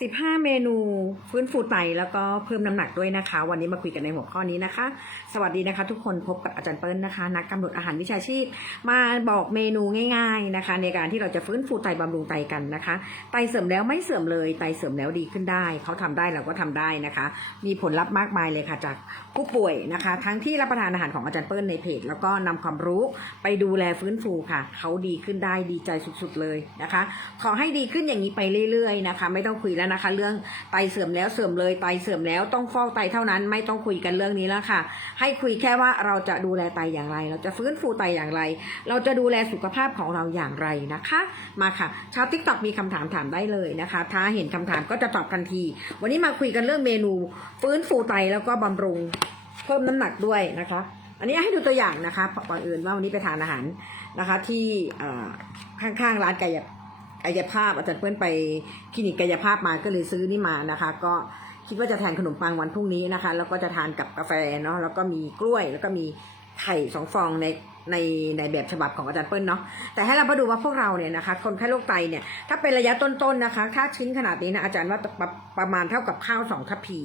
15 เมนูฟื้นฟูไตแล้วก็เพิ่มน้ำหนักด้วยนะคะ วันนี้มาคุยกันในหัวข้อนี้นะคะ สวัสดีนะคะ ทุกคนพบกับอาจารย์เปิ้ลนะคะ นักกำหนดอาหารวิชาชีพ มาบอกเมนูง่าย ๆนะคะ ในการที่เราจะฟื้นฟูไตบำรุงไตกันนะคะ ไตเสื่อมแล้วไม่เสื่อมเลยไตเสื่อมแล้วดีขึ้นได้ เขาทำได้เราก็ทำได้นะคะ มีผลลัพธ์มากมายเลยค่ะจากผู้ป่วยนะคะ ทั้งที่รับประทานอาหารของอาจารย์เปิ้ลในเพจ แล้วก็นำความรู้ไปดูแลฟื้นฟูค่ะ เขาดีขึ้นได้ดีใจสุดๆเลยนะคะ ขอให้ดีขึ้นอย่างนี้ไปเรื่อยๆนะคะ ไม่ต้องคุยแล้วนะคะ เรื่องไตเสื่อมแล้วเสื่อมเลยไตเสื่อมแล้วต้องฟอกไตเท่านั้น ไม่ต้องคุยกันเรื่องนี้แล้วค่ะ ให้คุยแค่ว่าเราจะดูแลไตอย่างไร เราจะฟื้นฟูไตอย่างไร เราจะดูแลสุขภาพของเราอย่างไรนะคะ มาค่ะ ชาวทิกตอกมีคำถามถามได้เลยนะคะ ถ้าเห็นคำถามก็จะตอบทันที วันนี้มาคุยกันเรื่องเมนู ฟื้นฟูไตแล้วก็บำรุงเพิ่มน้ำหนักด้วยนะคะอันนี้ให้ดูตัวอย่างนะคะก่อนอื่นว่าวันนี้ไปทานอาหารนะคะ ที่ข้างๆร้านไก่ กายภาพอาจารย์เพื่อนไปคลินิกกายภาพมาก็เลยซื้อนี่มานะคะ ก็คิดว่าจะทานขนมปังวันพรุ่งนี้นะคะ แล้วก็จะทานกับกาแฟเนาะแล้วก็มีกล้วยแล้วก็มีไข่สองฟองในในในแบบฉบับของอาจารย์เปิ้ลเนาะแต่ให้เรามาดูว่าพวกเราเนี่ยนะคะ คนไข้โรคไตเนี่ยถ้าเป็นระยะต้นๆนะคะ ถ้าชิ้นขนาดนี้นะอาจารย์ว่าประประมาณเท่ากับข้าวสองทัพพี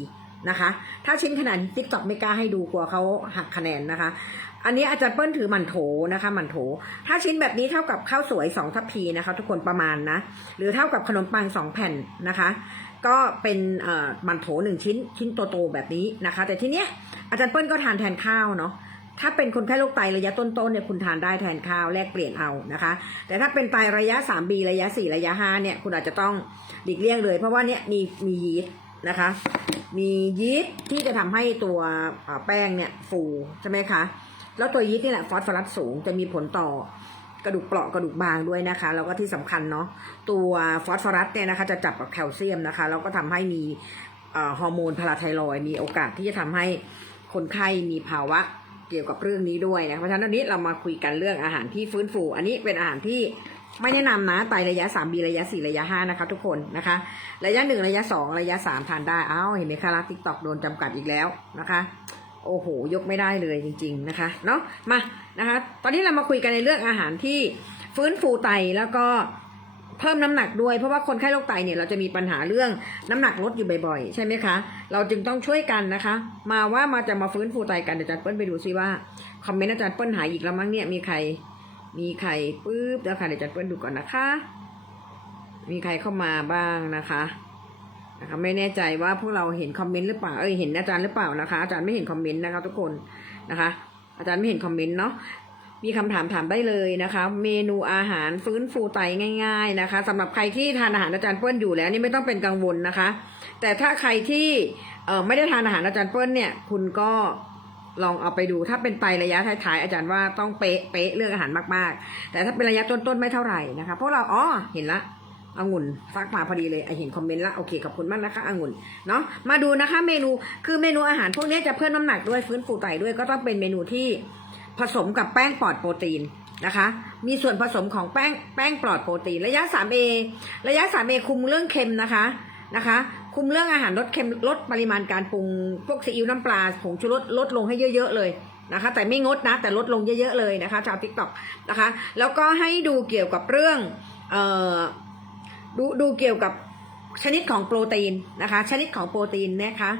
นะคะ ถ้าชิ้นขนาดติ๊กต็อกไม่กล้าให้ดูกลัวเขาหักคะแนนนะคะ อันนี้อาจารย์เปิ้ลถือหมันโถนะคะหมันโถ ถ้าชิ้นแบบนี้เท่ากับข้าวสวยสองทัพพีนะคะ ทุกคนประมาณนะ หรือเท่ากับขนมปังสองแผ่นนะคะ ก็เป็นมันโถหนึ่งชิ้นชิ้นโตๆแบบนี้นะคะ แต่ทีเนี้ยอาจารย์เปิ้ลก็ทานแทนข้าวเนาะถ้าเป็นคนไข้โรคไตระยะต้นๆเนี่ยคุณทานได้แทนข้าวแลกเปลี่ยนเอานะคะ แต่ถ้าเป็นไตระยะ 3B ระยะ 4 ระยะ 5 เนี่ยคุณอาจจะต้องหลีกเลี่ยงเลย เพราะว่าเนี่ยมีมียีสต์ นะคะ มียีสต์ที่จะทำให้ตัวแป้งเนี่ยฟูใช่ไหมคะ แล้วตัวยีสต์นี่แหละฟอสฟอรัสสูงจะมีผลต่อกระดูกเปราะกระดูกบางด้วยนะคะ แล้วก็ที่สำคัญเนาะตัวฟอสฟอรัสเนี่ยนะคะจะจับกับแคลเซียมนะคะแล้วก็ทำให้มีฮอร์โมนพาราไทรอยมีโอกาสที่จะทำให้คนไข้มีภาวะเกี่ยวกับเรื่องนี้ด้วยนะเพราะฉะนั้นวันนี้เรามาคุยกันเรื่องอาหารที่ฟื้นฟู อันนี้เป็นอาหารที่ ไม่แนะนำนะไตระยะ 3B ระยะ 4 ระยะ 5 นะคะทุกคนนะคะ ระยะ 1 ระยะ 2 ระยะ 3 ทานได้ อ้าว เห็นไหมคะรักทิกตอกโดนจำกัดอีกแล้วนะคะ โอ้โห ยกไม่ได้เลยจริง ๆ นะคะเนาะมานะคะ ตอนนี้เรามาคุยกันในเรื่องอาหารที่ฟื้นฟูไตแล้วก็เพิ่มน้ำหนักด้วยเพราะว่าคนไข้โรคไตเนี่ยเราจะมีปัญหาเรื่องน้ำหนักลดอยู่บ่อยๆ ใช่ไหมคะ เราจึงต้องช่วยกันนะคะ มาว่ามาจะมาฟื้นฟูไตกันเดี๋ยวอาจารย์เปิ้ลไปดูซิว่าคอมเมนต์อาจารย์เปิ้ลหายอีกแล้วมั้งเนี่ยมีใคร มีใครปุ๊บเดี๋ยวค่ะเดี๋ยวอาจารย์เปิ้ลดูก่อนนะคะ มีใครเข้ามาบ้างนะคะนะคะไม่แน่ใจว่าพวกเราเห็นคอมเมนต์หรือเปล่าเอ้ยเห็นอาจารย์หรือเปล่านะคะ อาจารย์ไม่เห็นคอมเมนต์นะคะ ทุกคนนะคะ อาจารย์ไม่เห็นคอมเมนต์เนาะมีคำถามถามได้เลยนะคะ เมนูอาหารฟื้นฟูไตง่าย ๆนะคะสำหรับใครที่ทานอาหารอาจารย์เปิ้ลอยู่แล้วนี่ไม่ต้องเป็นกังวลนะคะ แต่ถ้าใครที่เอ่อไม่ได้ทานอาหารอาจารย์เปิ้ลเนี่ย คุณก็ ลองเอาไปดูถ้าเป็นไตระยะท้ายๆอาจารย์ว่าต้องเป๊ะเป๊ะเรื่องอาหารมากๆ แต่ถ้าเป็นระยะต้นๆไม่เท่าไหร่นะคะเพวกเราอ๋อเห็นละองุ่นฟักมาพอดีเลยไอเห็นคอมเมนต์ละโอเคขอบคุณมากนะคะองุ่นเนาะมาดูนะคะเมนูคือเมนูอาหารพวกนี้จะเพิ่มน้ำหนักด้วยฟื้นฟูไตด้วยก็ต้องเป็นเมนูที่ผสมกับแป้งปลอดโปรตีนนะคะ มีส่วนผสมของแป้งแป้งปลอดโปรตีน ระยะ 3A ระยะ 3A คุมเรื่องเค็มนะคะนะคะ คุมเรื่องอาหารลดเค็มลดปริมาณการปรุงพวกซีอิ๊วน้ำปลาผงชูรสลดลงให้เยอะๆเลยนะคะ แต่ไม่งดนะแต่ลดลงเยอะๆเลยนะคะชาวทิกตอกนะคะ แล้วก็ให้ดูเกี่ยวกับเรื่องเอ่อดูดูเกี่ยวกับชนิดของโปรตีนนะคะ ชนิดของโปรตีนนะคะ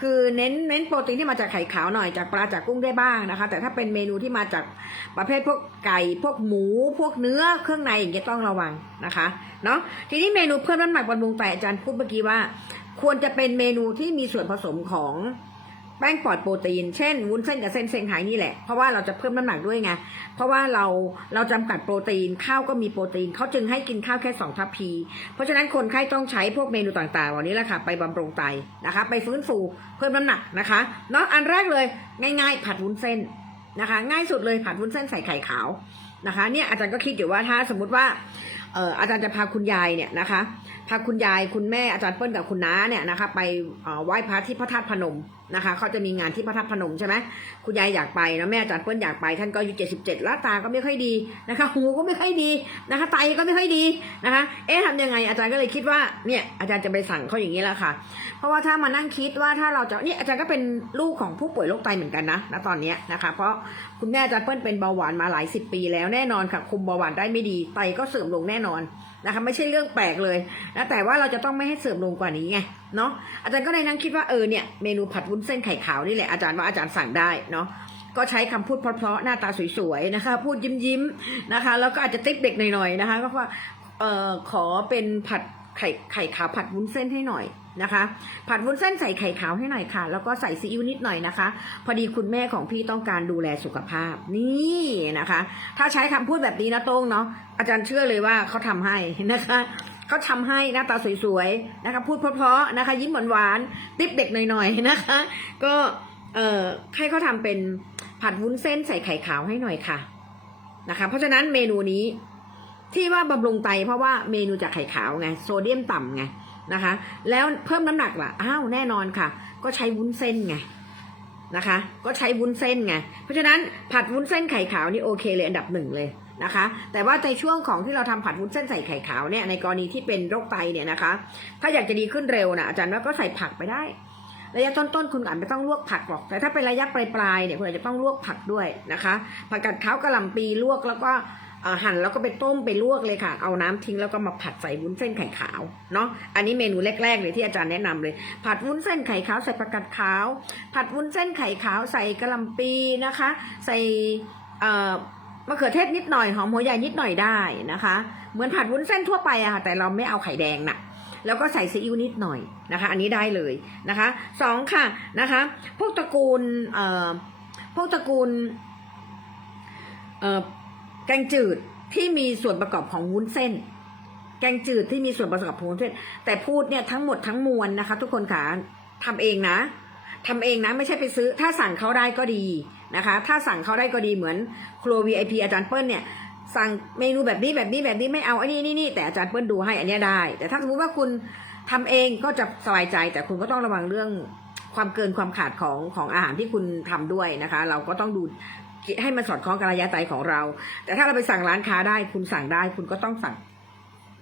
คือเน้นเน้นโปรตีนที่มาจากไข่ขาวหน่อยจากปลาจากกุ้งได้บ้างนะคะ แต่ถ้าเป็นเมนูที่มาจากประเภทพวกไก่พวกหมู พวกเนื้อเครื่องในอย่างเงี้ยต้องระวังนะคะเนาะทีนี้เมนูเพิ่มน้ำหนักบำรุงไตอาจารย์พูดเมื่อกี้ว่า ควรจะเป็นเมนูที่มีส่วนผสมของแป้งปลอดโปรตีน เช่นวุ้นเส้นกับเส้นเซงไฮ้นี่แหละ เพราะว่าเราจะเพิ่มน้ำหนักด้วยไง เพราะว่าเราเราจำกัดโปรตีนข้าวก็มีโปรตีนเขาจึงให้กินข้าวแค่สองทัพพี เพราะฉะนั้นคนไข้ต้องใช้พวกเมนูต่างๆเหล่านี้แหละค่ะไปบำรุงไตนะคะ ไปฟื้นฟูเพิ่มน้ำหนักนะคะเนาะอันแรกเลยง่ายๆ ผัดวุ้นเส้นนะคะ ง่ายสุดเลยผัดวุ้นเส้นใส่ไข่ขาวนะคะ เนี่ยอาจารย์ก็คิดอยู่ว่าถ้าสมมุติว่า อาจารย์จะพาคุณยายเนี่ยนะคะพาคุณยายคุณแม่อาจารย์เปิ้ลกับคุณน้าเนี่ยนะคะ ไปไหว้พระที่พระธาตุพนมนะคะเขาจะมีงานที่พระธาตุพนมใช่ไหมคุณยายอยากไปแล้วแม่อาจารย์เปิ้ลอยากไป ท่านก็อายุเจ็ดสิบเจ็ดแล้วตาก็ไม่ค่อยดีนะคะ หูก็ไม่ค่อยดีนะคะ ไตก็ไม่ค่อยดีนะคะ เอ๊ะทำยังไง อาจารย์ก็เลยคิดว่าเนี่ยอาจารย์จะไปสั่งเขาอย่างนี้แหละค่ะ เพราะว่าถ้ามานั่งคิดว่าถ้าเราจะนี่อาจารย์ก็เป็นลูกของผู้ป่วยโรคไตเหมือนกันนะณตอนนี้นะคะ เพราะคุณแม่อาจารย์เปิ้ลเป็นเบาหวานมาหลายสิบปีแล้วแน่นอนค่ะคุมเบาหวานได้ไม่ดีไตก็เสื่อมลงแน่นอน นะคะไม่ใช่เรื่องแปลกเลยนะแต่ว่าเราจะต้องไม่ให้เสื่อมลงกว่านี้ไงเนาะอาจารย์ก็เลยนั่งคิดว่าเออเนี่ยเมนูผัดวุ้นเส้นไข่ขาวนี่แหละอาจารย์ว่าอาจารย์สั่งได้เนาะก็ใช้คำพูดเพราะๆหน้าตาสวยๆนะคะ พูดยิ้มๆนะคะ แล้วก็อาจจะติ๊บเด็กหน่อยๆนะคะก็ว่าเออขอเป็นผัด ไข่ไข่ขาวผัดวุ้นเส้นให้หน่อยนะคะ ผัดวุ้นเส้นใส่ไข่ขาวให้หน่อยค่ะ แล้วก็ใส่ซีอิ๊วนิดหน่อยนะคะ พอดีคุณแม่ของพี่ต้องการดูแลสุขภาพนี่นะคะ ถ้าใช้คำพูดแบบนี้นะโต้งเนาะอาจารย์เชื่อเลยว่าเขาทำให้นะคะเขาทำให้หน้าตาสวยๆนะคะ พูดเพราะๆนะคะ ยิ้มหวานๆติ๊บเด็กหน่อยๆนะคะ ก็เอ่อให้เขาทำเป็นผัดวุ้นเส้นใส่ไข่ขาวให้หน่อยค่ะนะคะ เพราะฉะนั้นเมนูนี้ ที่ว่าบำรุงไตเพราะว่าเมนูจากไข่ขาวไงโซเดียมต่ำไงนะคะ แล้วเพิ่มน้ำหนักล่ะอ้าวแน่นอนค่ะ ก็ใช้วุ้นเส้นไงนะคะ ก็ใช้วุ้นเส้นไงเพราะฉะนั้นผัดวุ้นเส้นไข่ขาวนี่โอเคเลยอันดับหนึ่งเลยนะคะ แต่ว่าในช่วงของที่เราทำผัดวุ้นเส้นใส่ไข่ขาวเนี่ยในกรณีที่เป็นโรคไตเนี่ยนะคะ ถ้าอยากจะดีขึ้นเร็วนะอาจารย์ว่าก็ใส่ผักไปได้ระยะต้นๆคุณอาจไม่ต้องลวกผักหรอก แต่ถ้าเป็นระยะปลายๆเนี่ยคุณอาจจะต้องลวกผักด้วยนะคะ ผักกาดขาวกระหล่ำปีลวกแล้วก็ หั่นแล้วก็ไปต้มไปลวกเลยค่ะ เอาน้ำทิ้งแล้วก็มาผัดใส่วุ้นเส้นไข่ขาวเนาะ อันนี้เมนูแรกๆเลยที่อาจารย์แนะนำเลย ผัดวุ้นเส้นไข่ขาวใส่ผักกาดขาว ผัดวุ้นเส้นไข่ขาวใส่กระหล่ำปีนะคะ ใส่เมะเขือเทศนิดหน่อยหอมหัวใหญ่นิดหน่อยได้นะคะ เหมือนผัดวุ้นเส้นทั่วไปอะค่ะแต่เราไม่เอาไข่แดงน่ะแล้วก็ใส่ซีอิ๊วนิดหน่อยนะคะ อันนี้ได้เลยนะคะสองค่ะนะคะ พวกตระกูลเอ่อพวกตระกูลเอ่อ แกงจืดที่มีส่วนประกอบของวุ้นเส้น แกงจืดที่มีส่วนประกอบของวุ้นเส้น แต่พูดเนี่ยทั้งหมดทั้งมวลนะคะ ทุกคนค่ะทำเองนะทำเองนะไม่ใช่ไปซื้อ ถ้าสั่งเขาได้ก็ดีนะคะ ถ้าสั่งเขาได้ก็ดีเหมือนครัว VIP อาจารย์เปิ้ลเนี่ยสั่งเมนูแบบนี้แบบนี้แบบนี้ไม่เอาอันนี้นี่นี่แต่อาจารย์เปิ้ลดูให้อันเนี้ยได้ แต่ถ้าสมมติว่าคุณทำเองก็จะสบายใจ แต่คุณก็ต้องระวังเรื่องความเกินความขาดของของอาหารที่คุณทำด้วยนะคะ เราก็ต้องดู ให้มันสอดคล้องกับระยะไตของเรา แต่ถ้าเราไปสั่งร้านค้าได้ คุณสั่งได้ คุณก็ต้องสั่ง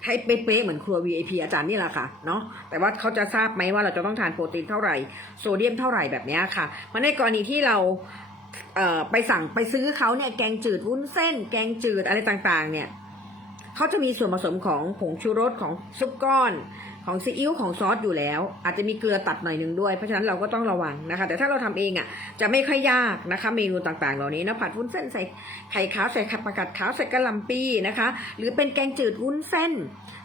ให้เป๊ะๆเหมือนครัว VIP อาจารย์นี่แหละค่ะเนาะแต่ว่าเขาจะทราบไหมว่าเราจะต้องทานโปรตีนเท่าไหร่โซเดียมเท่าไหร่แบบนี้ค่ะเพราะในกรณีที่เราเออไปสั่งไปซื้อเขาเนี่ยแกงจืดวุ้นเส้น แกงจืดอะไรต่างๆ เนี่ยเขาจะมีส่วนผสมของผงชูรสของซุปก้อน ของซีอิ๊วของซอสอยู่แล้ว อาจจะมีเกลือตัดหน่อยหนึ่งด้วย เพราะฉะนั้นเราก็ต้องระวังนะคะ แต่ถ้าเราทำเองอะจะไม่ค่อยยากนะคะ เมนูต่างๆ เหล่านี้นะผัดวุ้นเส้นใส่ไข่ขาวใส่ผักกาดขาวใส่กระหล่ำปีนะคะ หรือเป็นแกงจืดวุ้นเส้น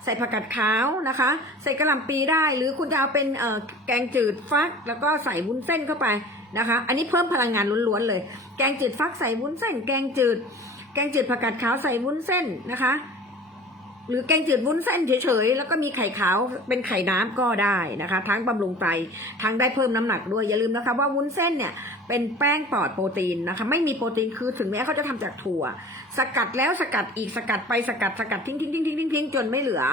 ใส่ผักกาดขาวนะคะ ใส่กระหล่ำปีได้ หรือคุณจะเอาเป็นเอ่อแกงจืดฟัก แล้วก็ใส่วุ้นเส้นเข้าไปนะคะ อันนี้เพิ่มพลังงานล้วนๆเลย แกงจืดฟักใส่วุ้นเส้น แกงจืด แกงจืดผักกาดขาวใส่วุ้นเส้นนะคะ หรือแกงจืดวุ้นเส้นเฉยๆ แล้วก็มีไข่ขาวเป็นไข่น้ำก็ได้นะคะ ทั้งบำรุงไตทั้งได้เพิ่มน้ำหนักด้วยอย่าลืมนะคะว่าวุ้นเส้นเนี่ยเป็นแป้งปลอดโปรตีนนะคะไม่มีโปรตีนคือถึงแม้เขาจะทำจากถั่ว สกัดแล้วสกัดอีกสกัดไปสกัดสกัดทิ้งทิ้งทิ้งทิ้งทิ้งทิ้งจนไม่เหลือ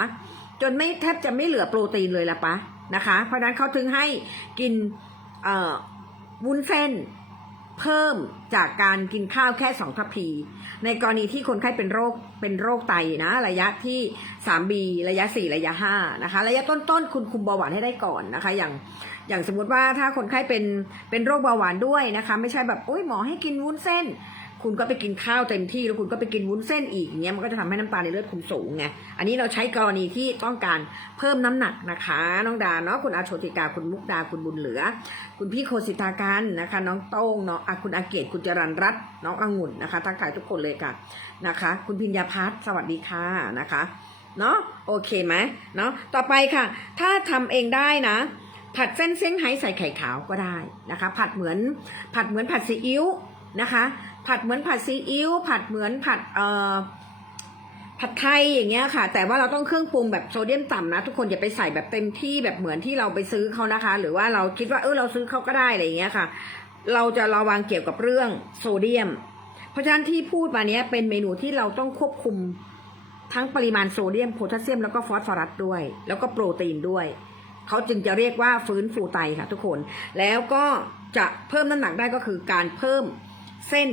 จนไม่แทบจะไม่เหลือโปรตีนเลยละปะนะคะ เพราะฉะนั้นเขาถึงให้กินเอ่อวุ้นเส้น เพิ่มจากการกินข้าวแค่สองทัพพี ในกรณีที่คนไข้เป็นโรคเป็นโรคไตนะ ระยะที่ 3B ระยะ 4 ระยะ 5 นะคะ ระยะต้นๆ คุณคุมเบาหวานให้ได้ก่อนนะคะ อย่างอย่างสมมติว่าถ้าคนไข้เป็นเป็นโรคเบาหวานด้วยนะคะ ไม่ใช่แบบโอ้ยหมอให้กินวุ้นเส้น คุณก็ไปกินข้าวเต็มที่แล้วคุณก็ไปกินวุ้นเส้นอีกอย่างเงี้ยมันก็จะทำให้น้ำตาลในเลือดคุณสูงไงอันนี้เราใช้กรณีที่ต้องการเพิ่มน้ำหนักนะคะน้องดาเนาะคุณอาโชติกาคุณมุกดาคุณบุญเหลือ คุณพี่โคสิตาการนะคะ น้องโต้งเนาะคุณอาเกตคุณจรันรัตน์น้ององุ่นนะคะทักทายทุกคนเลยค่ะนะคะ คุณพิญญาพัฒน์สวัสดีค่ะนะคะเนาะโอเคไหมเนาะต่อไปค่ะ ถ้าทำเองได้นะ ผัดเส้นเส้นไฮ้ใส่ไข่ขาวก็ได้นะคะ ผัดเหมือนผัดเหมือนผัดซีอิ๊วนะคะ ผัดเหมือนผัดซีอิ๊วผัดเหมือนผัดเอ่อผัดไทยอย่างเงี้ยค่ะ แต่ว่าเราต้องเครื่องปรุงแบบโซเดียมต่ำนะ ทุกคนอย่าไปใส่แบบเต็มที่แบบเหมือนที่เราไปซื้อเขานะคะ หรือว่าเราคิดว่าเออเราซื้อเขาก็ได้อะไรอย่างเงี้ยค่ะ เราจะระวังเกี่ยวกับเรื่องโซเดียม เพราะฉะนั้นที่พูดมาเนี้ยเป็นเมนูที่เราต้องควบคุมทั้งปริมาณโซเดียมโพแทสเซียมแล้วก็ฟอสฟอรัสด้วย แล้วก็โปรตีนด้วยเขาจึงจะเรียกว่าฟื้นฟูไตค่ะทุกคน แล้วก็จะเพิ่มน้ำหนักได้ก็คือการเพิ่ม เส้น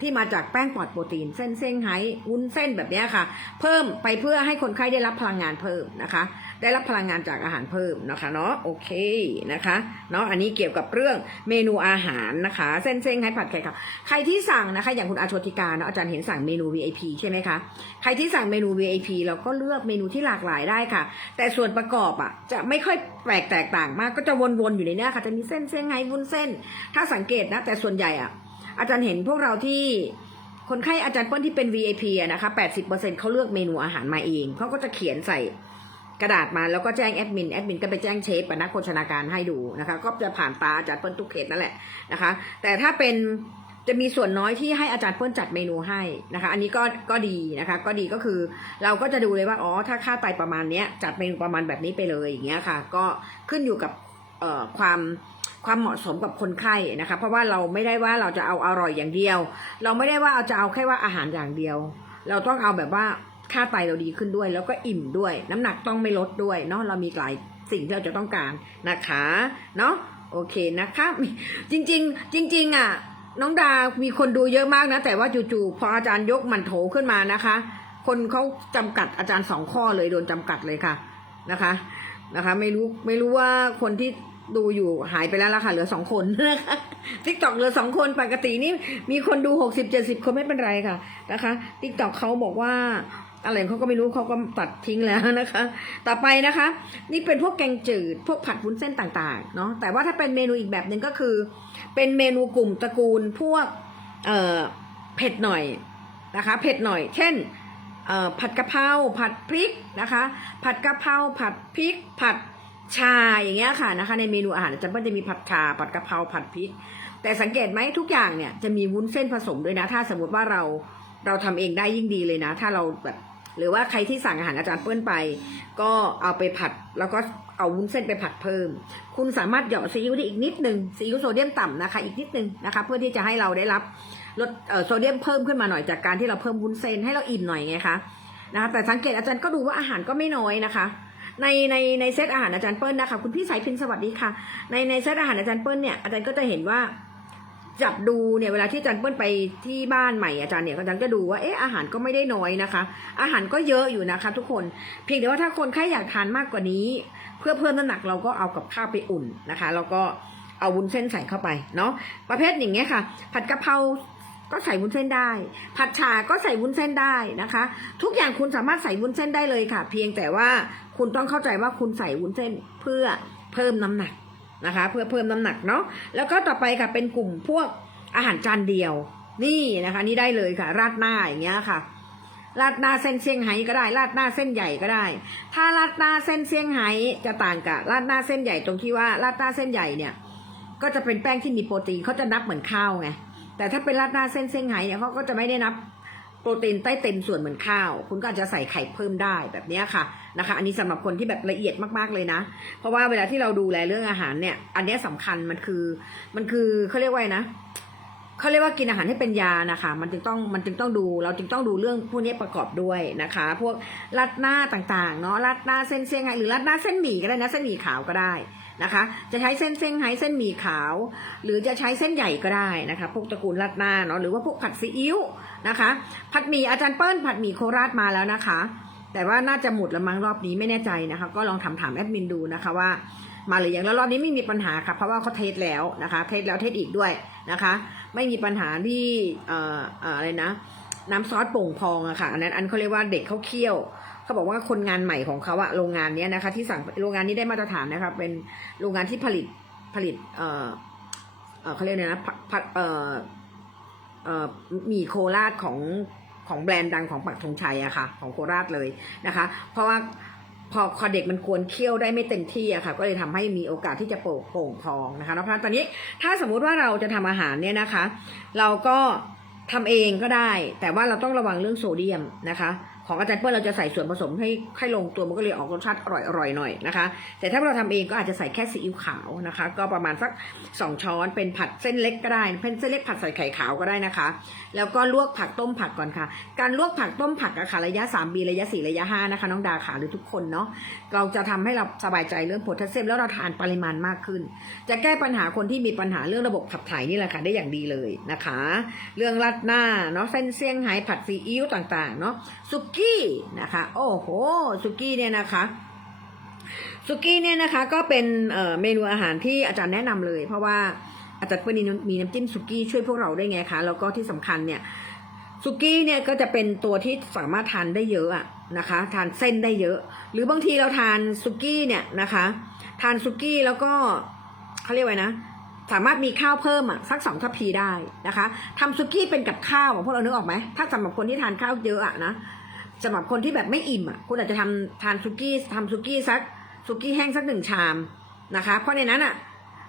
ที่มาจากแป้งปลอดโปรตีน เส้นเส้นไฮ้วุ้นเส้นแบบนี้ค่ะ เพิ่มไปเพื่อให้คนไข้ได้รับพลังงานเพิ่มนะคะ ได้รับพลังงานจากอาหารเพิ่มนะคะเนาะโอเคนะคะเนาะอันนี้เกี่ยวกับเรื่องเมนูอาหารนะคะ เส้นเส้นให้ผัดไข่ค่ะใครที่สั่งนะคะอย่างคุณอาชติกาเนาะอาจารย์เห็นสั่งเมนู VIP ใช่ไหมคะใครที่สั่งเมนู VIP เราก็เลือกเมนูที่หลากหลายได้ค่ะ แต่ส่วนประกอบอะจะไม่ค่อยแปลกแตกต่างมากก็จะวนๆอยู่ในเนี้ยค่ะจะมีเส้นเส้นไงวุ้นเส้น ถ้าสังเกตนะแต่ส่วนใหญ่อะ อาจารย์เห็นพวกเราที่คนไข้อาจารย์เปิ้ลที่เป็น VIP นะคะ 80%เขาเลือกเมนูอาหารมาเองเขาก็จะเขียนใส่กระดาษมาแล้วก็แจ้งแอดมิน แอดมินก็ไปแจ้งเชฟปนักโภชนาการให้ดูนะคะ ก็จะผ่านตาอาจารย์เปิ้ลทุกเคสนั่นแหละนะคะ แต่ถ้าเป็นจะมีส่วนน้อยที่ให้อาจารย์เปิ้ลจัดเมนูให้นะคะ อันนี้ก็ก็ดีนะคะ ก็ดีก็คือเราก็จะดูเลยว่าอ๋อถ้าค่าไตประมาณเนี้ยจัดเมนูประมาณแบบนี้ไปเลยอย่างเงี้ยค่ะ ก็ขึ้นอยู่กับความ ความเหมาะสมกับคนไข้นะคะ เพราะว่าเราไม่ได้ว่าเราจะเอาอร่อยอย่างเดียว เราไม่ได้ว่าเอาจะเอาแค่ว่าอาหารอย่างเดียว เราต้องเอาแบบว่าค่าไตเราดีขึ้นด้วย แล้วก็อิ่มด้วย น้ำหนักต้องไม่ลดด้วยเนาะเรามีหลายสิ่งที่เราจะต้องการนะคะเนาะโอเคนะคะจริง ๆ จริง ๆ อะ น้องดา มีคนดูเยอะมากนะ แต่ว่าจู่ๆพออาจารย์ยกมันโถขึ้นมานะคะ คนเขาจำกัดอาจารย์สองข้อเลยโดนจำกัดเลยค่ะนะคะนะคะ ไม่รู้ไม่รู้ว่าคนที่ ดูอยู่หายไปแล้วล่ะค่ะ เหลือสองคนนะคะทิกตอกเหลือสองคนปกตินี่มีคนดูหกสิบเจ็ดสิบคนไม่เป็นไรค่ะนะคะทิกตอกเขาบอกว่าอะไรเขาก็ไม่รู้เขาก็ตัดทิ้งแล้วนะคะ ต่อไปนะคะ นี่เป็นพวกแกงจืด พวกผัดวุ้นเส้นต่างๆเนาะแต่ว่าถ้าเป็นเมนูอีกแบบหนึ่งก็คือ เป็นเมนูกลุ่มตระกูลพวกเอ่อเผ็ดหน่อยนะคะเผ็ดหน่อย เช่นผัดกะเพราผัดพริกนะคะ ผัดกะเพราผัดพริก ผัด ชาอย่างเงี้ยค่ะนะคะ ในเมนูอาหารจะมันจะมีผัดชาผัดกะเพราผัดพริก แต่สังเกตไหมทุกอย่างเนี่ยจะมีวุ้นเส้นผสมด้วยนะ ถ้าสมมติว่าเราเราทำเองได้ยิ่งดีเลยนะ ถ้าเราแบบหรือว่าใครที่สั่งอาหารอาจารย์เปิ้ลไป ก็เอาไปผัดแล้วก็เอาวุ้นเส้นไปผัดเพิ่ม คุณสามารถหยอดซีอิ๊วได้อีกนิดหนึ่งซีอิ๊วโซเดียมต่ำนะคะ อีกนิดหนึ่งนะคะ เพื่อที่จะให้เราได้รับลดโซเดียมเพิ่มขึ้นมาหน่อยจากการที่เราเพิ่มวุ้นเส้นให้เราอิ่มหน่อยไงคะนะคะแต่สังเกตอาจารย์ก็ดูว่าอาหารก็ไม่น้อยนะคะ ในในในเซตอาหารอาจารย์เปิ้ลนะคะ คุณพี่สายพินสวัสดีค่ะ ในในเซตอาหารอาจารย์เปิ้ลเนี่ยอาจารย์ก็จะเห็นว่าจับดูเนี่ยเวลาที่อาจารย์เปิ้ลไปที่บ้านใหม่อาจารย์เนี่ยอาจารย์ก็ดูว่าเอ๊ะอาหารก็ไม่ได้น้อยนะคะ อาหารก็เยอะอยู่นะคะ ทุกคนเพียงแต่ว่าถ้าคนไข้อยากทานมากกว่านี้ เพื่อเพิ่มน้ำหนักเราก็เอากับข้าวไปอุ่นนะคะ แล้วก็เอาวุ้นเส้นใส่เข้าไปเนาะประเภทอย่างเงี้ยค่ะ ผัดกะเพราก็ใส่วุ้นเส้นได้ ผัดฉาก็ใส่วุ้นเส้นได้นะคะ ทุกอย่างคุณสามารถใส่วุ้นเส้นได้เลยค่ะ เพียงแต่ว่าคุณต้องเข้าใจว่าคุณใส่วุ้นเส้นเพื่อเพิ่มน้ำหนักนะคะ เพื่อเพิ่มน้ำหนักเนาะแล้วก็ต่อไปค่ะเป็นกลุ่มพวกอาหารจานเดียว นี่นะคะ นี่ได้เลยค่ะ ราดหน้าอย่างเงี้ยค่ะราดหน้าเส้นเซี่ยงไฮ้ก็ได้ราดหน้าเส้นใหญ่ก็ได้ ถ้าราดหน้าเส้นเซี่ยงไฮ้จะต่างกับราดหน้าเส้นใหญ่ตรงที่ว่าราดหน้าเส้นใหญ่เนี่ย ก็จะเป็นแป้งที่มีโปรตีนเขาจะนับเหมือนข้าวไงแต่ถ้าเป็นราดหน้าเส้นเซี่ยงไฮ้เนี่ยเขาก็จะไม่ได้นับ โปรตีนใต้เต็มส่วนเหมือนข้าว คุณก็อาจจะใส่ไข่เพิ่มได้แบบนี้ค่ะนะคะ อันนี้สำหรับคนที่แบบละเอียดมากๆเลยนะ เพราะว่าเวลาที่เราดูแลเรื่องอาหารเนี่ย อันนี้ยสำคัญมันคือมันคือเขาเรียกว่าไงนะเขาเรียกว่ากินอาหารให้เป็นยานะคะ มันจึงต้องมันจึงต้องดู เราจึงต้องดูเรื่องพวกนี้ประกอบด้วยนะคะ พวกราดหน้าต่างๆเนาะราดหน้าเส้นเซี่ยงไฮ้หรือราดหน้าเส้นหมี่ก็ได้นะเส้นหมี่ขาวก็ได้นะคะ จะใช้เส้นเซี่ยงไฮ้เส้นหมี่ขาว หรือจะใช้เส้นใหญ่ก็ได้นะคะ พวกตระกูลราดหน้าเนาะหรือว่าพวกผัดซีอิ๊ว นะคะ ผัดหมี่อาจารย์เปิ้ลผัดหมี่โคราชมาแล้วนะคะ แต่ว่าน่าจะหมดแล้วมั้งรอบนี้ไม่แน่ใจนะคะ ก็ลองถามถามแอดมินดูนะคะว่า มาหรือยังแล้วรอบนี้ไม่มีปัญหาค่ะ เพราะว่าเขาเทสแล้วนะคะ เทสแล้วเทสอีกด้วยนะคะ ไม่มีปัญหาที่เอ่ออะไรนะ น้ำซอสโป่งพองอะค่ะ อันนั้นอันเขาเรียกว่าเด็กเขาเคี่ยวเขาบอกว่าคนงานใหม่ของเขาอะโรงงานเนี้ยนะคะ ที่สั่งโรงงานนี้ได้มาตรฐานนะคะเป็นโรงงานที่ผลิตผลิตเอ่อเขาเรียกเนี่ยนะผัดเอ่อ มีโคราชของของแบรนด์ดังของปักธงชัยอะค่ะ ของโคราชเลยนะคะ เพราะว่าพอคอเด็กมันควรเคี่ยวได้ไม่เต็มที่อะค่ะ ก็เลยทำให้มีโอกาสที่จะโป่งโป่งพองนะคะแล้วพราะตอนนี้ถ้าสมมุติว่าเราจะทำอาหารเนี่ยนะคะ เราก็ทำเองก็ได้ แต่ว่าเราต้องระวังเรื่องโซเดียมนะคะ ของอาจารย์เปิ้ลเราจะใส่ส่วนผสมให้ให้ลงตัวมันก็เลยออกรสชาติอร่อยอร่อยหน่อยนะคะ แต่ถ้าเราทำเองก็อาจจะใส่แค่ซีอิ๊วขาวนะคะ ก็ประมาณสักสองช้อนเป็นผัดเส้นเล็กก็ได้เป็นเส้นเล็กผัดใส่ไข่ขาวก็ได้นะคะ แล้วก็ลวกผักต้มผักก่อนค่ะ การลวกผักต้มผักอะค่ะระยะ 3B ระยะ 4 ระยะ 5 นะคะ น้องดาขาหรือทุกคนเนาะเราจะทำให้เราสบายใจเรื่องโพแทสเซียมแล้วเราทานปริมาณมากขึ้น จะแก้ปัญหาคนที่มีปัญหาเรื่องระบบขับถ่ายนี่แหละค่ะได้อย่างดีเลยนะคะ เรื่องราดหน้าเนาะเส้นเซี่ยงไฮ้ผัดซีอิ๊วต่างๆเนาะสุปกี้นะคะ โอ้โหสุกี้เนี่ยนะคะสุกี้เนี่ยนะคะก็เป็นเมนูอาหารที่อาจารย์แนะนำเลย เพราะว่าอาจารย์เปิ้ลมีน้ำมีน้ำจิ้มสุกี้ช่วยพวกเราได้ไงคะแล้วก็ที่สำคัญเนี่ยสุกี้เนี่ยก็จะเป็นตัวที่สามารถทานได้เยอะอะนะคะ ทานเส้นได้เยอะ หรือบางทีเราทานสุกี้เนี่ยนะคะ ทานสุกี้แล้วก็เขาเรียกว่าไงนะ สามารถมีข้าวเพิ่มอะสักสองทัพพีได้นะคะทำสุกี้เป็นกับข้าวอะพวกเรานึกออกไหมถ้าสำหรับคนที่ทานข้าวเยอะอะนะ สำหรับคนที่แบบไม่อิ่มอะคุณอาจจะทำทานสุกี้ทำสุกี้สักสุกี้แห้งสักหนึ่งชามนะคะ เพราะในนั้นอะ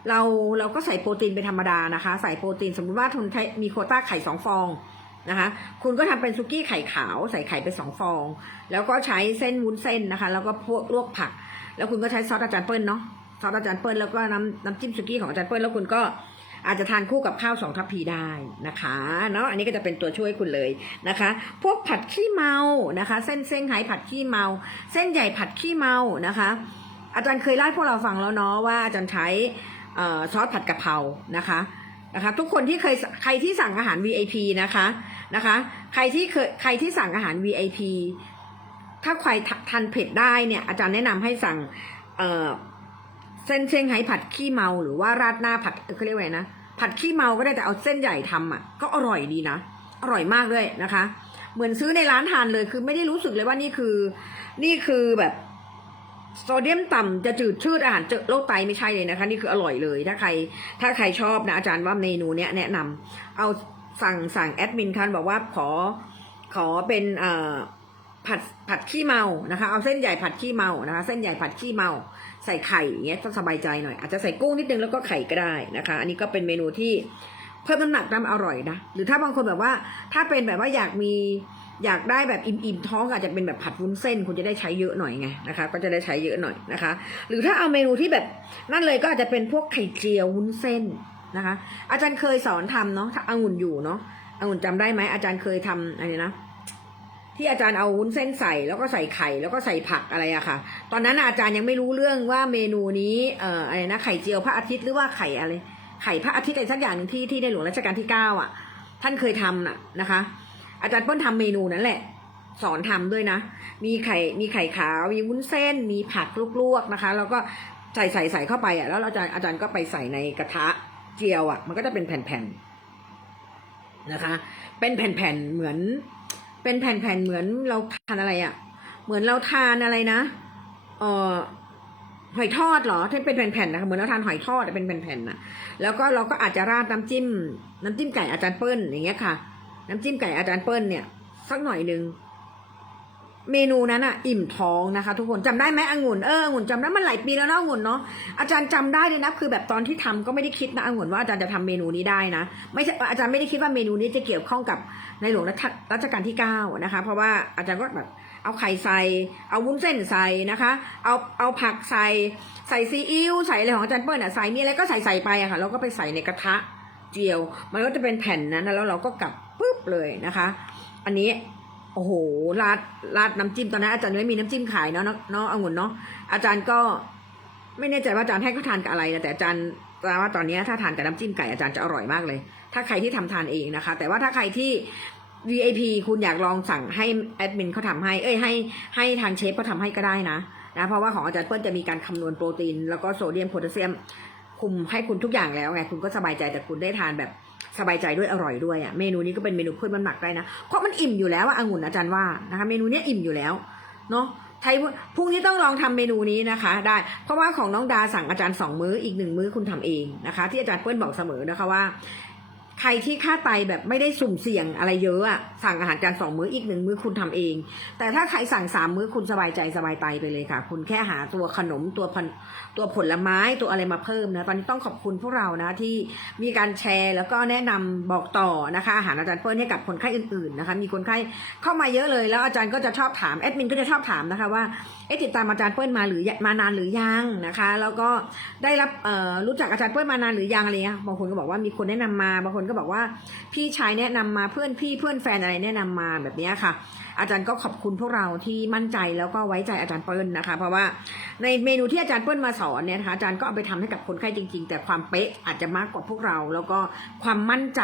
เราเราก็ใส่โปรตีนเป็นธรรมดานะคะ ใส่โปรตีนสมมติว่าทุนมีโคต้าไข่สองฟองนะคะ คุณก็ทำเป็นซุกี้ไข่ขาว ใส่ไข่ไปสองฟอง แล้วก็ใช้เส้นวุ้นเส้นนะคะ แล้วก็พวกลวกผัก แล้วคุณก็ใช้ซอสอาจารย์เปิ้ลเนาะซอสอาจารย์เปิ้ลแล้วก็น้ำน้ำจิ้มซุกี้ของอาจารย์เปิ้ลแล้วคุณก็ อาจจะทานคู่กับข้าวสองทัพพีได้นะคะเนาะอันนี้ก็จะเป็นตัวช่วยคุณเลยนะคะ พวกผัดขี้เมานะคะ เส้นเส้นไห้ผัดขี้เมา เส้นใหญ่ผัดขี้เมานะคะ อาจารย์เคยเล่าพวกเราฟังแล้วเนาะว่าอาจารย์ใช้ซอสผัดกะเพรานะคะนะคะทุกคนที่เคยใครที่สั่งอาหาร VIP นะคะนะคะใครที่เคยใครที่สั่งอาหาร VIP ถ้าใครทานเผ็ดได้เนี่ยอาจารย์แนะนำให้สั่ง เส้นเชียงไฮ้ผัดขี้เมาหรือว่าราดหน้าผัดเขาเรียกว่าไงนะผัดขี้เมาก็ได้แต่เอาเส้นใหญ่ทำอะ ก็อร่อยดีนะอร่อยมากด้วยนะคะ เหมือนซื้อในร้านทานเลยคือไม่ได้รู้สึกเลยว่านี่คือ นี่คือแบบโซเดียมต่ำจะจืดชืดอาหารเจอโรคไตไม่ใช่เลยนะคะ นี่คืออร่อยเลย ถ้าใคร ถ้าใครชอบนะอาจารย์ว่าเมนูเนี้ยแนะนำเอาสั่งสั่งแอดมินคันบอกว่าขอขอเป็นเอ่อผัดผัดขี้เมานะคะ เอาเส้นใหญ่ผัดขี้เมานะคะ เส้นใหญ่ผัดขี้เมา ใส่ไข่อย่างเงี้ยต้องสบายใจหน่อย อาจจะใส่กุ้งนิดนึงแล้วก็ไข่ก็ได้นะคะ อันนี้ก็เป็นเมนูที่เพิ่มน้ำหนักน้ำอร่อยนะหรือถ้าบางคนแบบว่า ถ้าเป็นแบบว่าอยากมีอยากได้แบบอิ่มๆท้องอาจจะเป็นแบบผัดวุ้นเส้นคุณจะได้ใช้เยอะหน่อยไงนะคะ ก็จะได้ใช้เยอะหน่อยนะคะ หรือถ้าเอาเมนูที่แบบนั่นเลยก็อาจจะเป็นพวกไข่เจียววุ้นเส้นนะคะ อาจารย์เคยสอนทำเนาะถ้าองุ่นอยู่เนาะองุ่นจำได้ไหมอาจารย์เคยทำอะไรนะ ที่อาจารย์เอาวุ้นเส้นใส่แล้วก็ใส่ไข่แล้วก็ใส่ผักอะไรอะค่ะ ตอนนั้นอาจารย์ยังไม่รู้เรื่องว่าเมนูนี้เอ่ออะไรนะไข่เจียวพระอาทิตย์หรือว่าไข่อะไร ไข่พระอาทิตย์อะไรสักอย่างหนึ่งที่ที่ในหลวงรัชกาลที่เก้าอะ ท่านเคยทำน่ะนะคะ อาจารย์เปิ้ลทำเมนูนั้นแหละ สอนทำด้วยนะ มีไข่มีไข่ขาวมีวุ้นเส้น มีผักลวกๆนะคะ แล้วก็ใส่ใส่ใส่เข้าไปอะแล้วอาจารย์อาจารย์ก็ไปใส่ในกระทะเจียวอะ มันก็จะเป็นแผ่นๆนะคะ เป็นแผ่นๆเหมือน เป็นแผ่นๆเหมือนเราทานอะไรอะ เหมือนเราทานอะไรนะเอ่อหอยทอดเหรอที่เป็นแผ่นๆนะคะเหมือนเราทานหอยทอดเป็นแผ่นๆนะแล้วก็เราก็อาจจะราดน้ำจิ้ม น้ำจิ้มไก่อาจารย์เปิ้ลอย่างเงี้ยค่ะ น้ำจิ้มไก่อาจารย์เปิ้ลเนี่ยสักหน่อยหนึ่ง เมนูนั้นอะอิ่มท้องนะคะ ทุกคนจำได้ไหมองุ่นเออองุ่นจำได้มันหลายปีแล้วนะองุ่นเนาะอาจารย์จำได้เลยนะคือแบบตอนที่ทำก็ไม่ได้คิดนะองุ่นว่าอาจารย์จะทำเมนูนี้ได้นะ ไม่อาจารย์ไม่ได้คิดว่าเมนูนี้จะเกี่ยวข้องกับในหลวงรัชรัชกาลที่เก้านะคะ เพราะว่าอาจารย์ก็แบบเอาไข่ใส่ เอาวุ้นเส้นใส่นะคะ เอาเอาผักใส่ใส่ซีอิ๊วใส่อะไรของอาจารย์เปิ้ลอะใส่มีอะไรก็ใส่ใส่ไปอะค่ะแล้วก็ไปใส่ในกระทะเจียว มันก็จะเป็นแผ่นนั้นแล้วเราก็กลับปุ๊บเลยนะคะ อันนี้ โอ้โหราดราดน้ำจิ้มตอนนั้นอาจารย์ไม่มีน้ำจิ้มขายเนาะเนาะเนาะองุ่นเนาะอาจารย์ก็ไม่แน่ใจว่าอาจารย์ให้เขาทานกับอะไรนะแต่อาจารย์แปลว่าตอนนี้ถ้าทานกับน้ำจิ้มไก่อาจารย์จะอร่อยมากเลย ถ้าใครที่ทำทานเองนะคะ แต่ว่าถ้าใครที่ VIP คุณอยากลองสั่งให้แอดมินเขาทำให้ เอ้ยให้ให้ทางเชฟเขาทำให้ก็ได้นะนะเพราะว่าของอาจารย์เปิ้ลจะมีการคำนวณโปรตีน แล้วก็โซเดียมโพแทสเซียมคุมให้คุณทุกอย่างแล้วไงคุณก็สบายใจแต่คุณได้ทานแบบ สบายใจด้วยอร่อยด้วยอะ่ะเมนูนี้ก็เป็นเมนูเพิ่มน้ำหมักได้นะเพราะมันอิ่มอยู่แล้วอะองุ่นอาจารย์ว่านะคะเมนูนี้อิ่มอยู่แล้วเนาะไทยพรุ่งนี้ต้องลองทำเมนูนี้นะคะ ได้เพราะว่าของน้องดาสั่งอาจารย์สองมื้ออีกหนึ่งมื้อคุณทำเองนะคะ ที่อาจารย์เปิ้ลบอกเสมอนะคะว่า ใครที่ค่าไตแบบไม่ได้สุ่มเสี่ยงอะไรเยอะอะสั่งอาหารจานสองมื้ออีกหนึ่งมื้อคุณทำเอง แต่ถ้าใครสั่งสามมื้อคุณสบายใจสบายไตไปเลยค่ะ คุณแค่หาตัวขนมตัวพันตัวผลไม้ตัวอะไรมาเพิ่มนะตอนนี้ต้องขอบคุณพวกเรานะที่มีการแชร์แล้วก็แนะนำบอกต่อนะคะอาหารอาจารย์เปิ้ลให้กับคนไข้อื่นๆนะคะมีคนไข้เข้ามาเยอะเลยแล้วอาจารย์ก็จะชอบถามแอดมินก็จะชอบถามนะคะว่าเอ๊ะติดตามอาจารย์เปิ้ลมาหรือมานานหรือยังนะคะ แล้วก็ได้รับรู้จักอาจารย์เปิ้ลมานานหรือยังอะไรเงี้ยบางคนก็บอกว่ามีคนแนะนำมาบางคนก็บอกว่า พี่ชายแนะนำมาเพื่อนพี่เพื่อนแฟนอะไรแนะนำมาแบบนี้ค่ะ อาจารย์ก็ขอบคุณพวกเราที่มั่นใจแล้วก็ไว้ใจอาจารย์เปิ้ลนะคะ เพราะว่าในเมนูที่อาจารย์เปิ้ลมาสอนเนี่ยนะคะอาจารย์ก็เอาไปทำให้กับคนไข้จริง ๆ แต่ความเป๊ะอาจจะมากกว่าพวกเรา แล้วก็ความมั่นใจ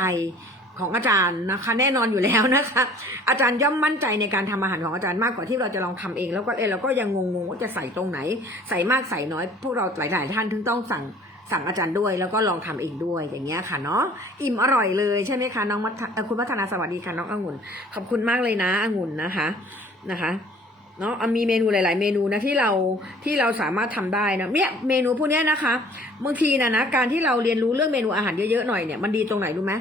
ของอาจารย์นะคะ แน่นอนอยู่แล้วนะคะ อาจารย์ย่อมมั่นใจในการทำอาหารของอาจารย์มากกว่าที่เราจะลองทำเอง แล้วก็เออเราก็ยังงงๆว่าจะใส่ตรงไหน ใส่มากใส่น้อย พวกเราหลาย ๆ ท่านถึงต้องสั่ง สั่งอาจารย์ด้วยแล้วก็ลองทำเองด้วยอย่างเงี้ยค่ะเนาะอิ่มอร่อยเลยใช่ไหมคะน้องมัทคุณพัฒนาสวัสดีค่ะน้ององุ่นขอบคุณมากเลยนะองุ่นนะคะนะคะเนาะมีเมนูหลาย ๆ เมนูนะที่เราที่เราสามารถทำได้นะเนี่ยเมนูพวกเนี้ยนะคะบางทีนะนะการที่เราเรียนรู้เรื่องเมนูอาหารเยอะ ๆ หน่อยเนี่ยมันดีตรงไหนรู้ไหม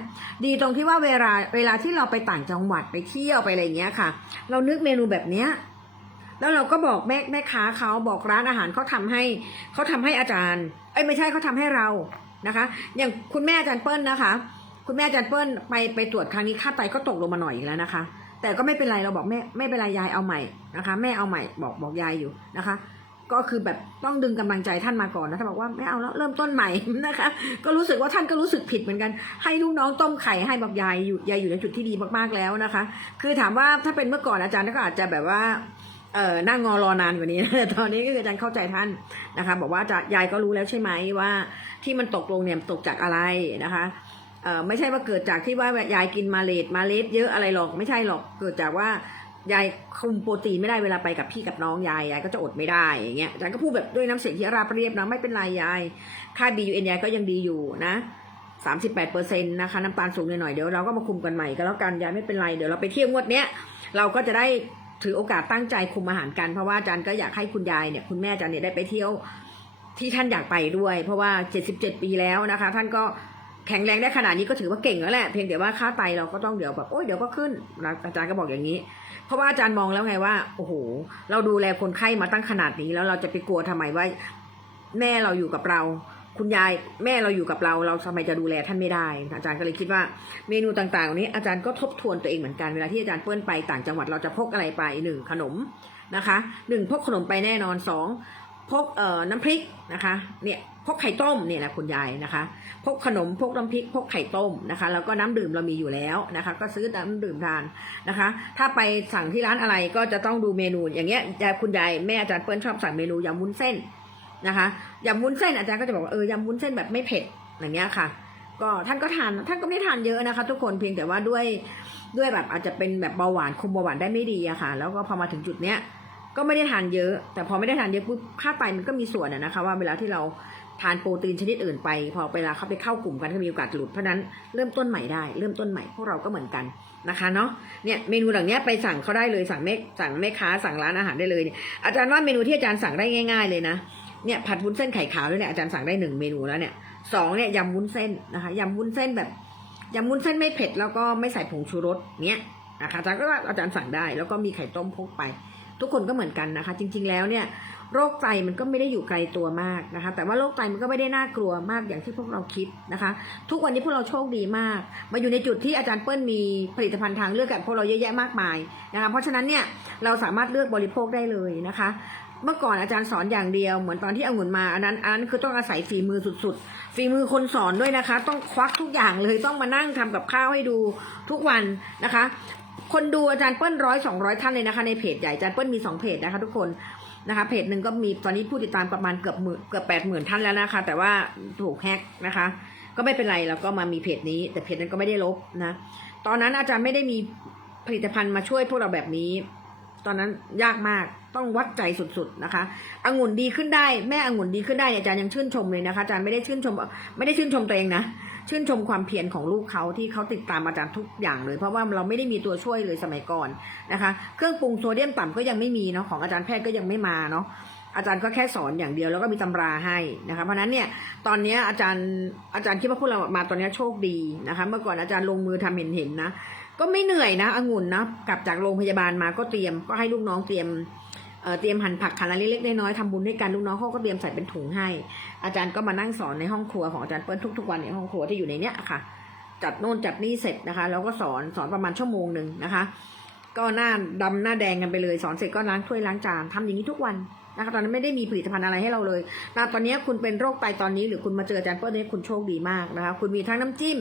ดีตรงที่ว่าเวลาเวลาที่เราไปต่างจังหวัดไปเที่ยวไปอะไรเงี้ยค่ะ เรานึกเมนูแบบเนี้ยแล้วเราก็บอกแม่แม่ค้าเขาบอกร้านอาหารเขาทำให้เขาทำให้อาจารย์ อ้ไม่ใช่เขาทำให้เรานะคะ อย่างคุณแม่อาจารย์เปิ้ลนะคะ คุณแม่อาจารย์เปิ้ลไปไปตรวจครั้งนี้ค่าไตก็ตกลงมาหน่อยอีกแล้วนะคะ แต่ก็ไม่เป็นไรเราบอกแม่ไม่เป็นไรยายเอาใหม่นะคะ แม่เอาใหม่บอกบอกยายอยู่นะคะ ก็คือแบบต้องดึงกำลังใจท่านมาก่อนนะท่านบอกว่าไม่เอาแล้วเริ่มต้นใหม่นะคะ ก็รู้สึกว่าท่านก็รู้สึกผิดเหมือนกัน ให้ลูกน้องต้มไข่ให้บอกยายอยู่ยายอยู่ในจุดที่ดีมากๆแล้วนะคะ คือถามว่าถ้าเป็นเมื่อก่อนอาจารย์ก็อาจจะแบบว่า ออนั่งงอรอนานกว่านี้นะแต่ตอนนี้ก็คืออาจารย์เข้าใจท่านนะคะ บอกว่าจะยายก็รู้แล้วใช่ไหมว่าที่มันตกลงเนี่ยตกจากอะไรนะคะเออไม่ใช่ว่าเกิดจากที่ว่ายายกินมาเลดมาเลดเยอะอะไรหรอกไม่ใช่หรอกเกิดจากว่ายายคุมโปรตีนไม่ได้เวลาไปกับพี่กับน้องยายยายก็จะอดไม่ได้อย่างเงี้ยอาจารย์ก็พูดแบบด้วยน้ำเสียงที่ราบเรียบนะไม่เป็นไรยาย ค่า BUN ยายก็ยังดีอยู่นะสามสิบแปดเปอร์เซ็นต์นะคะน้ำตาลสูงหน่อยๆเดี๋ยวเราก็มาคุมกันใหม่ก็แล้วกันยายไม่เป็นไรเดี๋ยวเราไปเที่ยวงวดเนี้ยเราก็จะได้ ถือโอกาสตั้งใจคุมอาหารกัน เพราะว่าอาจารย์ก็อยากให้คุณยายเนี่ยคุณแม่อาจารย์เนี่ยได้ไปเที่ยวที่ท่านอยากไปด้วย เพราะว่า 77 ปีแล้วนะคะ ท่านก็แข็งแรงได้ขนาดนี้ก็ถือว่าเก่งแล้วแหละเพียงแต่ว่าค่าไตเราก็ต้องเดี๋ยวแบบโอ้ยเดี๋ยวก็ขึ้นนะอาจารย์ก็บอกอย่างนี้ เพราะว่าอาจารย์มองแล้วไงว่าโอ้โหเราดูแลคนไข้มาตั้งขนาดนี้แล้วเราจะไปกลัวทำไมว่าแม่เราอยู่กับเรา คุณยายแม่เราอยู่กับเราเราทำไมจะดูแลท่านไม่ได้ อาจารย์ก็เลยคิดว่าเมนูต่างๆนี้อาจารย์ก็ทบทวนตัวเองเหมือนกันเวลาที่อาจารย์เปิ้ลไปต่างจังหวัดเราจะพกอะไรไปหนึ่งขนมนะคะหนึ่งพกขนมไปแน่นอนสองพกเอ่อน้ำพริกนะคะเนี่ยพกไข่ต้มเนี่ยแหละคุณยายนะคะพกขนมพกน้ำพริกพกไข่ต้มนะคะแล้วก็น้ำดื่มเรามีอยู่แล้วนะคะก็ซื้อน้ำดื่มทานนะคะ ถ้าไปสั่งที่ร้านอะไรก็จะต้องดูเมนูอย่างเงี้ยคุณยายแม่อาจารย์เปิ้ลชอบสั่งเมนูยำวุ้นเส้น นะคะยำวุ้นเส้นอาจารย์ก็จะบอกว่าเออยำวุ้นเส้นแบบไม่เผ็ดอย่างเงี้ยค่ะ ก็ท่านก็ทานท่านก็ไม่ได้ทานเยอะนะคะ ทุกคนเพียงแต่ว่าด้วยด้วยแบบอาจจะเป็นแบบเบาหวานคุมเบาหวานได้ไม่ดีอะค่ะ แล้วก็พอมาถึงจุดเนี้ยก็ไม่ได้ทานเยอะ แต่พอไม่ได้ทานเยอะปุ๊บค่าไตมันก็มีส่วนอะนะคะ ว่าเวลาที่เราทานโปรตีนชนิดอื่นไป พอเวลาเขาไปเข้ากลุ่มกันก็มีโอกาสหลุดเพราะนั้นเริ่มต้นใหม่ได้ เริ่มต้นใหม่พวกเราก็เหมือนกันนะคะเนาะเนี่ยเมนูเหล่านี้ไปสั่งเขาได้เลยสั่งแม่สั่งแม่ค้าสั่งร้านอาหารได้เลยเนี่ยอาจารย์ว่าเมนูที่อาจารย์สั่งได้ง่าย ๆเลยนะ เนี่ยผัดวุ้นเส้นไข่ขาวด้วยเนี่ยอาจารย์สั่งได้หนึ่งเมนูแล้วเนี่ยสองเนี่ยยำวุ้นเส้นนะคะยำวุ้นเส้นแบบยำวุ้นเส้นไม่เผ็ดแล้วก็ไม่ใส่ผงชูรสเนี้ยนะคะอาจารย์ก็ว่าอาจารย์สั่งได้ แล้วก็มีไข่ต้มพกไป ทุกคนก็เหมือนกันนะคะ จริง ๆแล้วเนี่ยโรคไตมันก็ไม่ได้อยู่ไกลตัวมากนะคะ แต่ว่าโรคไตมันก็ไม่ได้น่ากลัวมากอย่างที่พวกเราคิดนะคะ ทุกวันนี้พวกเราโชคดีมาก มาอยู่ในจุดที่อาจารย์เปิ้ลมีผลิตภัณฑ์ทางเลือกกับพวกเราเยอะแยะมากมายนะคะ เพราะฉะนั้นเนี่ยเราสามารถเลือกบริโภคได้เลยนะคะ เมื่อก่อนอาจารย์สอนอย่างเดียวเหมือนตอนที่องุ่นมาอันนั้นอันนั้นคือต้องอาศัยฝีมือสุดๆ ฝีมือคนสอนด้วยนะคะ ต้องควักทุกอย่างเลยต้องมานั่งทำกับข้าวให้ดูทุกวันนะคะ คนดูอาจารย์เปิ้ลร้อยสองร้อยท่านเลยนะคะ ในเพจใหญ่อาจารย์เปิ้ลมีสองเพจนะคะ ทุกคนนะคะเพจหนึ่งก็มีตอนนี้ผู้ติดตามประมาณเกือบหมื่นเกือบแปดหมื่นท่านแล้วนะคะ แต่ว่าถูกแฮกนะคะ ก็ไม่เป็นไรแล้วก็มามีเพจนี้ แต่เพจนั้นก็ไม่ได้ลบนะตอนนั้นอาจารย์ไม่ได้มีผลิตภัณฑ์มาช่วยพวกเราแบบนี้ ตอนนั้นยากมาก ต้องวัดใจสุดๆนะคะองุ่นดีขึ้นได้แม่องุ่นดีขึ้นได้เนี่ยอาจารย์ยังชื่นชมเลยนะคะอาจารย์ไม่ได้ชื่นชม ไม่ได้ชื่นชมตัวเองนะชื่นชมความเพียรของลูกเขาที่เขาติดตามอาจารย์ทุกอย่างเลย เพราะว่าเราไม่ได้มีตัวช่วยเลยสมัยก่อนนะคะ เครื่องปรุงโซเดียมต่ำก็ยังไม่มีเนาะของอาจารย์แพทย์ก็ยังไม่มาเนาะอาจารย์ก็แค่สอนอย่างเดียวแล้วก็มีตำราให้นะคะ เพราะนั้นเนี่ยตอนนี้อาจารย์อาจารย์คิดว่าพวกเรามาตอนนี้โชคดีนะคะ เมื่อก่อนอาจารย์ลงมือทำเห็นเห็นๆนะก็ไม่เหนื่อยนะองุ่นนะกลับจากโรงพยาบาลมาก็เตรียมก็ให้ลูกน้องเตรียม เตรียมหั่นผักหั่นอะไรเล็กๆน้อยๆทำบุญให้กันลูกน้องเขาก็เตรียมใส่เป็นถุงให้ อาจารย์ก็มานั่งสอนในห้องครัวของอาจารย์เปิ้ลทุกๆวันในห้องครัวที่อยู่ในเนี้ยค่ะจัดโน่นจัดนี่เสร็จนะคะ แล้วก็สอนสอนประมาณชั่วโมงหนึ่งนะคะ ก็หน้าดำหน้าแดงกันไปเลยสอนเสร็จก็ล้างถ้วยล้างจานทำอย่างนี้ทุกวัน นะคะตอนนั้นไม่ได้มีผลิตภัณฑ์อะไรให้เราเลยนะตอนนี้คุณเป็นโรคไตตอนนี้หรือคุณมาเจออาจารย์เปิ้ลเนี่ยคุณโชคดีมากนะคะคุณมีทั้งน้ำจิ้ม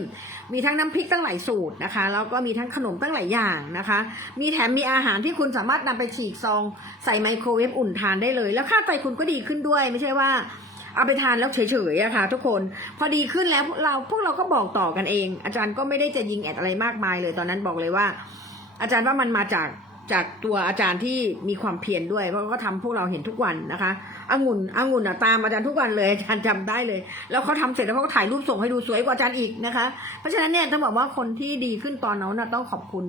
มีทั้งน้ำพริกตั้งหลายสูตรนะคะแล้วก็มีทั้งขนมตั้งหลายอย่างนะคะ มีแถมมีอาหารที่คุณสามารถนำไปฉีกซอง ใส่ไมโครเวฟอุ่นทานได้เลย แล้วค่าไตคุณก็ดีขึ้นด้วยไม่ใช่ว่าเอาไปทานแล้วเฉยๆอะค่ะทุกคนพอดีขึ้นแล้วพวกเราพวกเราก็บอกต่อกันเอง อาจารย์ก็ไม่ได้จะยิงแอดอะไรมากมายเลยตอนนั้นบอกเลยว่า อาจารย์ว่ามันมาจาก จากตัวอาจารย์ที่มีความเพียรด้วยเพราะก็ทำพวกเราเห็นทุกวันนะคะองุ่นองุ่นอะตามอาจารย์ทุกวันเลยอาจารย์จำได้เลย แล้วเขาทำเสร็จแล้วเขาก็ถ่ายรูปส่งให้ดูสวยกว่าอาจารย์อีกนะคะ เพราะฉะนั้นเนี่ยต้องบอกว่าคนที่ดีขึ้นตอนนั้นนะต้องขอบคุณ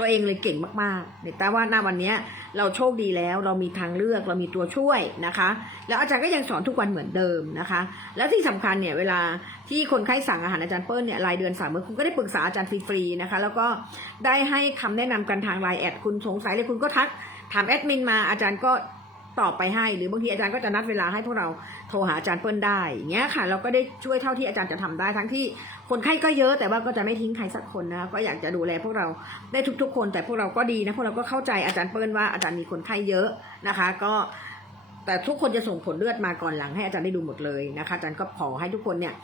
ตัวเองเลยเก่งมากๆแต่ว่าหน้าวันนี้เราโชคดีแล้วเรามีทางเลือกเรามีตัวช่วยนะคะ แล้วอาจารย์ก็ยังสอนทุกวันเหมือนเดิมนะคะ แล้วที่สำคัญเนี่ยเวลาที่คนไข้สั่งอาหารอาจารย์เปิ้ลเนี่ยรายเดือนสามมื้อคุณก็ได้ปรึกษาอาจารย์ฟรีๆนะคะ แล้วก็ได้ให้คำแนะนำกันทางไลน์แอดคุณสงสัยเลยคุณก็ทักถามแอดมินมาอาจารย์ก็ ตอบไปให้ หรือบางทีอาจารย์ก็จะนัดเวลาให้พวกเราโทรหาอาจารย์เปิ้ลได้อย่างเงี้ยค่ะ เราก็ได้ช่วยเท่าที่อาจารย์จะทำได้ทั้งที่คนไข้ก็เยอะแต่ว่าก็จะไม่ทิ้งใครสักคนนะคะก็อยากจะดูแลพวกเราได้ทุก ๆ คนแต่พวกเราก็ดีนะพวกเราก็เข้าใจอาจารย์เปิ้ลว่าอาจารย์มีคนไข้เยอะนะคะ ก็แต่ทุกคนจะส่งผลเลือดมาก่อนหลังให้อาจารย์ได้ดูหมดเลยนะคะอาจารย์ก็ขอให้ทุกคนเนี่ย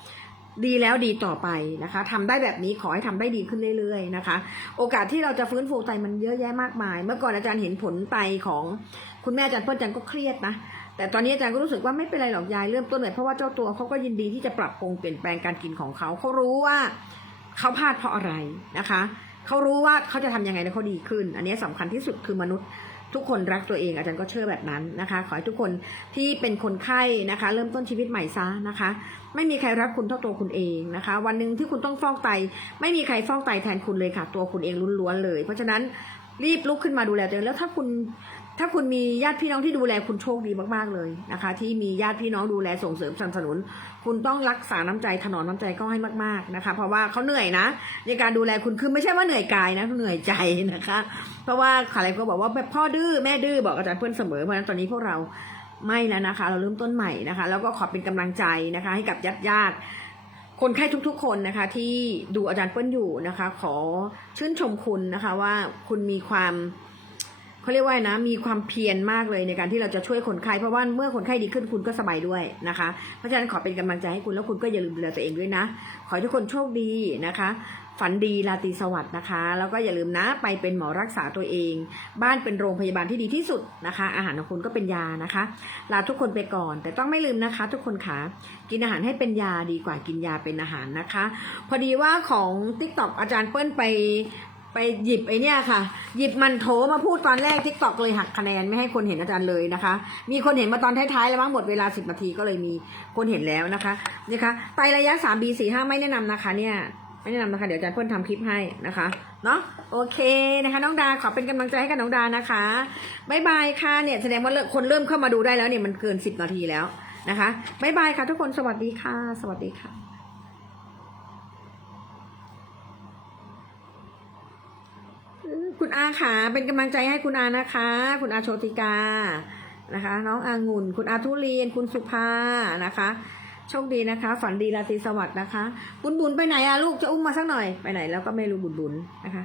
ดีแล้วดีต่อไปนะคะทำได้แบบนี้ขอให้ทำได้ดีขึ้นเรื่อยๆนะคะ โอกาสที่เราจะฟื้นฟูไตมันเยอะแยะมากมาย เมื่อก่อนอาจารย์เห็นผลไตของ คุณแม่อาจารย์เปิ้ลอาจารย์ก็เครียดนะแต่ตอนนี้อาจารย์ก็รู้สึกว่าไม่เป็นไรหรอกยายเริ่มต้นเลยเพราะว่าเจ้าตัวเขาก็ยินดีที่จะปรับปรุงเปลี่ยนแปลงการกินของเขาเขารู้ว่าเขาพลาดเพราะอะไรนะคะเขารู้ว่าเขาจะทำยังไงให้เขาดีขึ้น อันนี้สำคัญที่สุดคือมนุษย์ทุกคนรักตัวเองอาจารย์ก็เชื่อแบบนั้นนะคะ ขอให้ทุกคนที่เป็นคนไข้นะคะ เริ่มต้นชีวิตใหม่ซะนะคะ ไม่มีใครรักคุณเท่าตัวคุณเองนะคะ วันหนึ่งที่คุณต้องฟอกไต ไม่มีใครฟอกไตแทนคุณเลยค่ะ ตัวคุณเองล้วนๆเลย เพราะฉะนั้นรีบลุกขึ้นมาดูแลตัวเองแล้วถ้าคุณ ถ้าคุณมีญาติพี่น้องที่ดูแลคุณโชคดีมากๆเลยนะคะ ที่มีญาติพี่น้องดูแลส่งเสริมสนับสนุน คุณต้องรักษาน้ำใจถนอมน้ำใจก็ให้มากๆนะคะ เพราะว่าเขาเหนื่อยนะ ในการดูแลคุณคือไม่ใช่ว่าเหนื่อยกายนะเหนื่อยใจนะคะ เพราะว่าอะไรก็บอกว่าพ่อดื้อแม่ดื้อบอกอาจารย์เพื่อนเสมอเพราะฉะนั้นตอนนี้พวกเราไม่แล้วนะคะ เราเริ่มต้นใหม่นะคะ แล้วก็ขอเป็นกำลังใจนะคะ ให้กับญาติญาติคนไข้ทุกๆ คนนะคะ ที่ดูอาจารย์เปิ้ลอยู่นะคะ ขอชื่นชมคุณนะคะว่าคุณมีความ เขาเรียกว่านะมีความเพียรมากเลยในการที่เราจะช่วยคนไข้เพราะว่าเมื่อคนไข้ดีขึ้นคุณก็สบายด้วยนะคะเพราะฉะนั้นขอเป็นกำลังใจให้คุณแล้วคุณก็อย่าลืมดูแลตัวเองด้วยนะ ขอให้ทุกคนโชคดีนะคะ ฝันดีราตรีสวัสดิ์นะคะ แล้วก็อย่าลืมนะไปเป็นหมอรักษาตัวเอง บ้านเป็นโรงพยาบาลที่ดีที่สุดนะคะ อาหารของคุณก็เป็นยานะคะ ลาทุกคนไปก่อน แต่ต้องไม่ลืมนะคะ ทุกคนคะกินอาหารให้เป็นยาดีกว่ากินยาเป็นอาหารนะคะ พอดีว่าของ t ิ k t o k อาจารย์เปิ้ลไป ไปหยิบไอเนี่ยค่ะ หยิบมันโถมาพูดตอนแรกทิกตอกเลยหักคะแนนไม่ให้คนเห็นอาจารย์เลยนะคะ มีคนเห็นมาตอนท้ายๆแล้วมั้งหมดเวลาสิบนาทีก็เลยมีคนเห็นแล้วนะคะนี่คะไตระยะสามบีสี่ห้าไม่แนะนำนะคะเนี่ยไม่แนะนำนะคะเดี๋ยวอาจารย์เพิ่นทำคลิปให้นะคะเนาะโอเคนะคะน้องดาขอเป็นกำลังใจให้กับน้องดานะคะบายบายค่ะเนี่ยแสดงว่าเริ่มคนเริ่มเข้ามาดูได้แล้วเนี่ยมันเกินสิบนาทีแล้วนะคะบายบายค่ะทุกคนสวัสดีค่ะ สวัสดีค่ะ คุณอาค่ะ เป็นกำลังใจให้คุณอานะคะ คุณอาโชติกานะคะ น้องอางุ่น คุณอาทุเรียน คุณสุภานะคะ โชคดีนะคะ ฝันดีราตรีสวัสดิ์นะคะ บุญบุญไปไหนอะลูกจะอุ้มมาสักหน่อยไปไหนแล้วก็ไม่รู้บุญบุญนะคะ